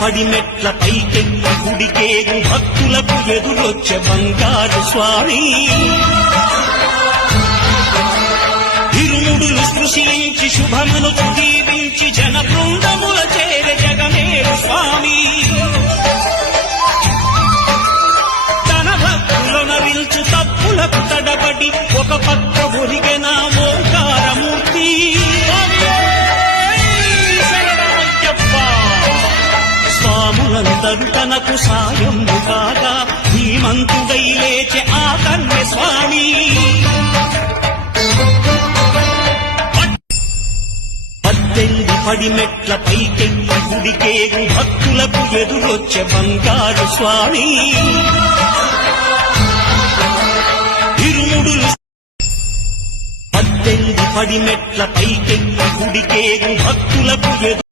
పడి మెట్ల పైకెక్కి గుడికేగు భక్తులకు ఎదురొచ్చే బంగారు స్వామి ఇరుముడులు స్పృశించి శుభమును దీవించి జన బృందముల చేరే జగమేరు స్వామి తన భక్తులను నవిల్చు తప్పులకు తడబడి ఒక పక్క ఒరిగెన ఓంకారమూర్తి స్వాములందరూ తనకు సాయము కాగా ధీమంతుడై లేచే ఆ కన్య స్వామి పడి మెట్ల పైకెక్కి గుడికేగు భక్తులకు ఎదురొచ్చే బంగారు స్వామి ఇరుముడులు పడి మెట్ల పైకెక్కి గుడికేగు భక్తులకు